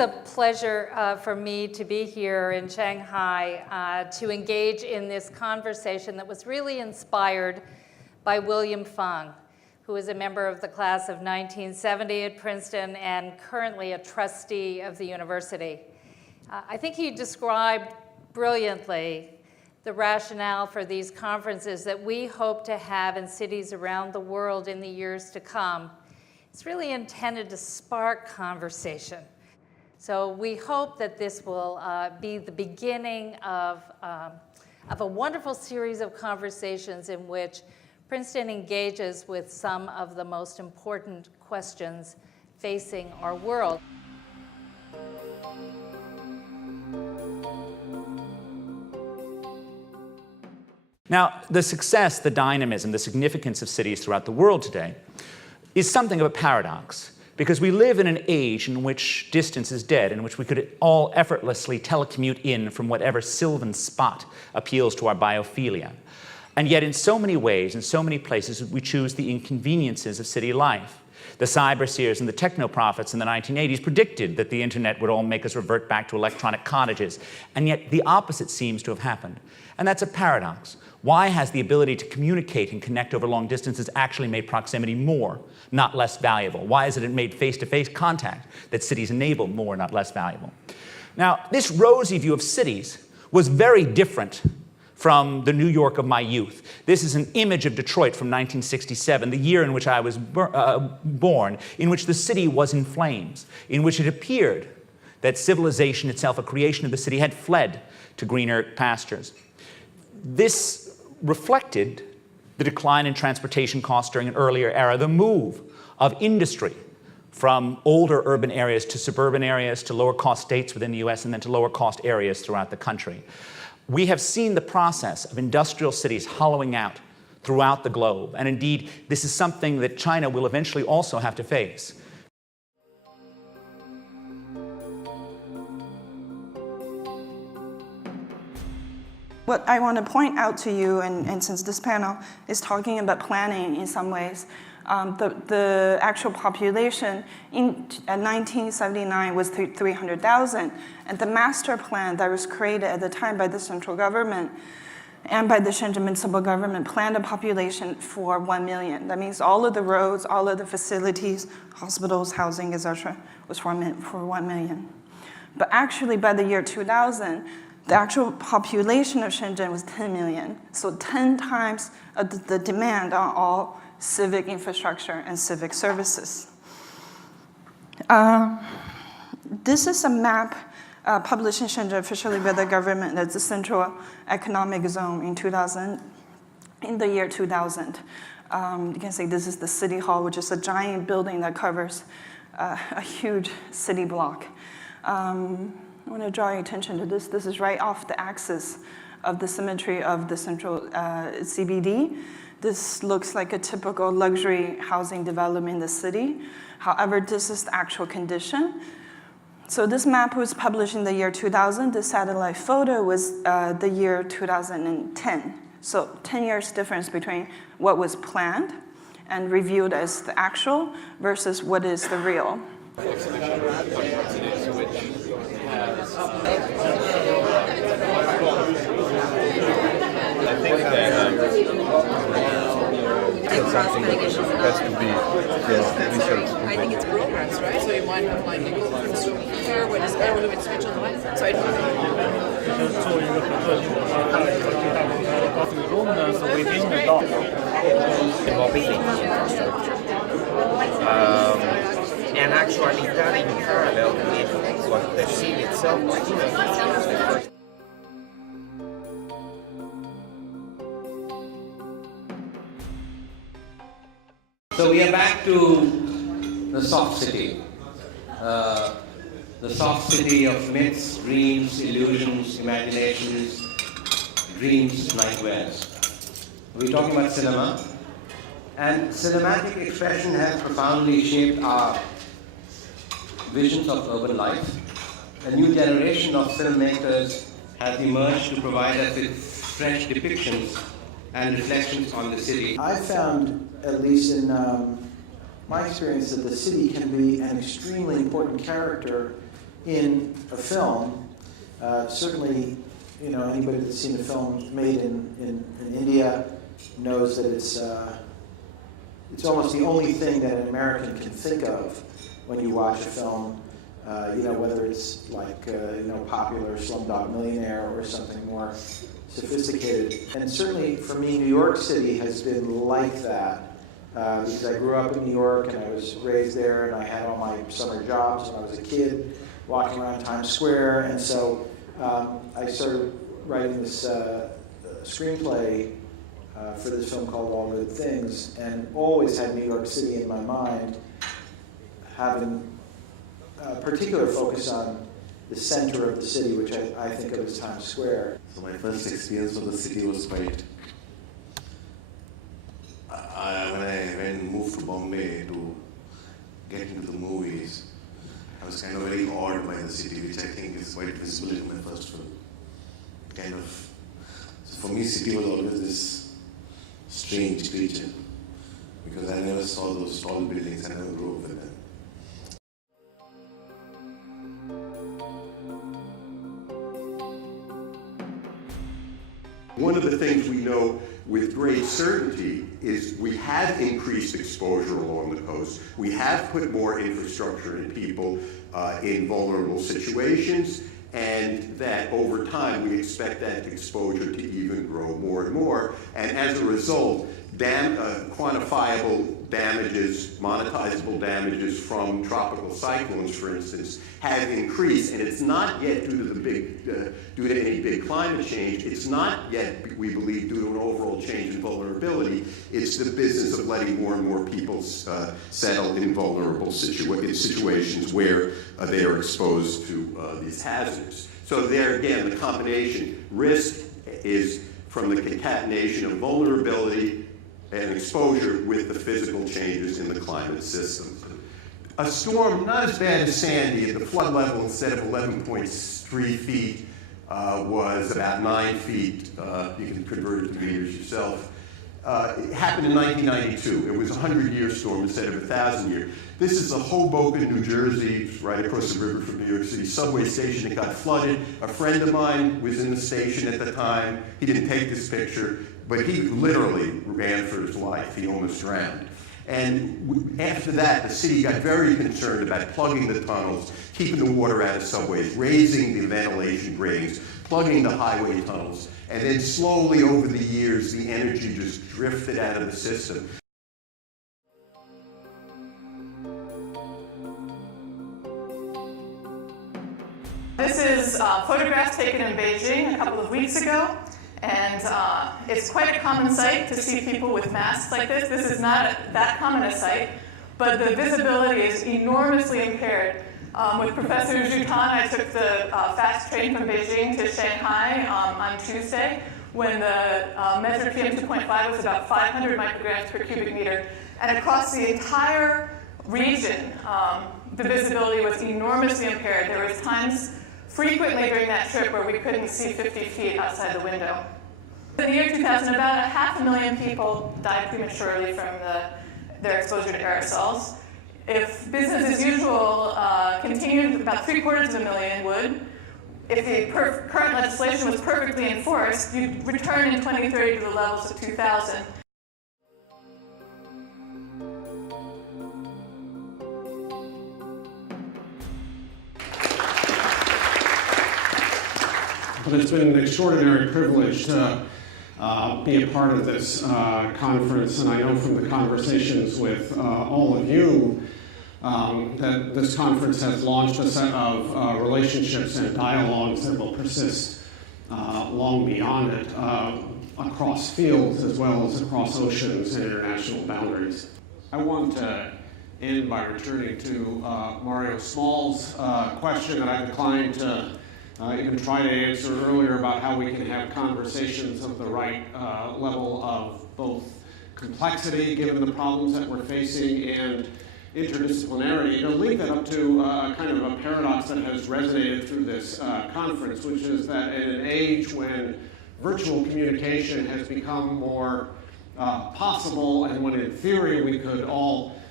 a pleasure for me to be here in Shanghai to engage in this conversation that was really inspired by William Fung, who is a member of the class of 1970 at Princeton and currently a trustee of the university. I think he described brilliantly the rationale for these conferences that we hope to have in cities around the world in the years to come. It's really intended to spark conversation. So we hope that this will be the beginning of a wonderful series of conversations in which Princeton engages with some of the most important questions facing our world. Now, the success, the dynamism, the significance of cities throughout the world today is something of a paradox, because we live in an age in which distance is dead, in which we could all effortlessly telecommute in from whatever sylvan spot appeals to our biophilia. And yet in so many ways, in so many places, we choose the inconveniences of city life. The cyberseers and the techno-prophets in the 1980s predicted that the internet would all make us revert back to electronic cottages, and yet the opposite seems to have happened. And that's a paradox. Why has the ability to communicate and connect over long distances actually made proximity more, not less valuable? Why is it made face-to-face contact that cities enable more, not less valuable? Now, this rosy view of cities was very different from the New York of my youth. This is an image of Detroit from 1967, the year in which I was born, in which the city was in flames, in which it appeared that civilization itself, a creation of the city, had fled to greener pastures. This reflected the decline in transportation costs during an earlier era, the move of industry from older urban areas to suburban areas, to lower-cost states within the US, and then to lower-cost areas throughout the country. We have seen the process of industrial cities hollowing out throughout the globe, and indeed, this is something that China will eventually also have to face. What I want to point out to you, and since this panel is talking about planning in some ways, the actual population in 1979 was 300,000, and the master plan that was created at the time by the central government and by the Shenzhen municipal government planned a population for 1 million. That means all of the roads, all of the facilities, hospitals, housing, etc., was for 1 million. But actually, by the year 2000, the actual population of Shenzhen was 10 million, so 10 times the demand on all civic infrastructure and civic services. This is a map published in Shenzhen officially by the government. That's the Central Economic Zone in the year 2000. You can see this is the City Hall, which is a giant building that covers a huge city block. I want to draw your attention to this. This is right off the axis of the symmetry of the central CBD. This looks like a typical luxury housing development in the city. However, this is the actual condition. So this map was published in the year 2000. The satellite photo was the year 2010. So 10 years difference between what was planned and reviewed as the actual versus what is the real. Something that has to be researched. I think it's programs, right? So you might have like a consumer here where this guy will switch on the line. So I don't involving the infrastructure. And actually done in parallel with what the city itself was doing. So we are back to the soft city. The soft city of myths, dreams, illusions, imaginations, dreams, nightmares. We're talking about cinema. And cinematic expression has profoundly shaped our visions of urban life. A new generation of filmmakers has emerged to provide us with fresh depictions and reflections on the city. I found, at least in my experience, that the city can be an extremely important character in a film, certainly, you know, anybody that's seen a film made in India knows that it's almost the only thing that an American can think of when you watch a film, you know, whether it's like, you know, popular Slumdog Millionaire or something more sophisticated. And certainly for me, New York City has been like that, because I grew up in New York and I was raised there and I had all my summer jobs when I was a kid, walking around Times Square. And so I started writing this screenplay for this film called All Good Things, and always had New York City in my mind, having a particular focus on the center of the city, which I think of as Times Square. So my first experience of the city was quite, when I moved to Bombay to get into the movies, I was kind of very awed by the city, which I think is quite visible in my first film. Kind of, so for me, city was always this strange creature, because I never saw those tall buildings, I never grew up with them. One of the things we know with great certainty is we have increased exposure along the coast. We have put more infrastructure in people in vulnerable situations, and that over time we expect that exposure to even grow more and more. And as a result, quantifiable damages, monetizable damages from tropical cyclones, for instance, have increased, and it's not yet due to any big climate change. It's not yet, we believe, due to an overall change in vulnerability. It's the business of letting more and more people settle in vulnerable situations where they are exposed to these hazards. So there again, the combination risk is from the concatenation of vulnerability and exposure with the physical changes in the climate system. A storm not as bad as Sandy, the flood level instead of 11.3 feet was about 9 feet. You can convert it to meters yourself. It happened in 1992. It was a 100-year storm instead of a 1,000-year. This is the Hoboken, New Jersey, right across the river from New York City subway station that got flooded. A friend of mine was in the station at the time. He didn't take this picture, but he literally ran for his life. He almost drowned. And after that, the city got very concerned about plugging the tunnels, keeping the water out of subways, raising the ventilation gratings, plugging the highway tunnels. And then slowly over the years, the energy just drifted out of the system. This is photographs taken in Beijing a couple of weeks ago. And it's quite a common sight to see people with masks like this. This is not that common a sight, but the visibility is enormously impaired. With Professor Zhu Tan, I took the fast train from Beijing to Shanghai on Tuesday, when the measured PM2.5 was about 500 micrograms per cubic meter. And across the entire region, the visibility was enormously impaired. There was times frequently during that trip where we couldn't see 50 feet outside the window. In the year 2000, about 500,000 people died prematurely from their exposure to aerosols. If business as usual continued, about 750,000 would. If the current legislation was perfectly enforced, you'd return in 2030 to the levels of 2000. But it's been an extraordinary privilege to be a part of this conference, and I know from the conversations with all of you that this conference has launched a set of relationships and dialogues that will persist long beyond it, across fields as well as across oceans and international boundaries. I want to end by returning to Mario Small's question that I declined to even try to answer earlier about how we can have conversations of the right level of both complexity, given the problems that we're facing, and interdisciplinarity. To link that up to kind of a paradox that has resonated through this conference, which is that in an age when virtual communication has become more possible, and when in theory we could all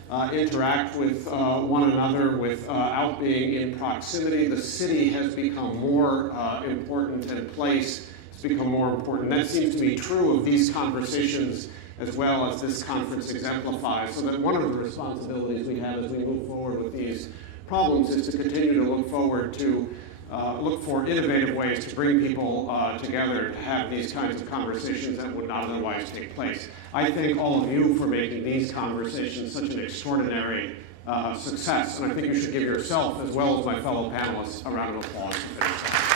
interact with one another without being in proximity. The city has become more important, and place has become more important. That seems to be true of these conversations as well as this conference exemplifies. So that one of the responsibilities we have as we move forward with these problems is to continue to look forward to look for innovative ways to bring people together to have these kinds of conversations that would not otherwise take place. I thank all of you for making these conversations such an extraordinary success, and I think you should give yourself, as well as my fellow panelists, a round of applause.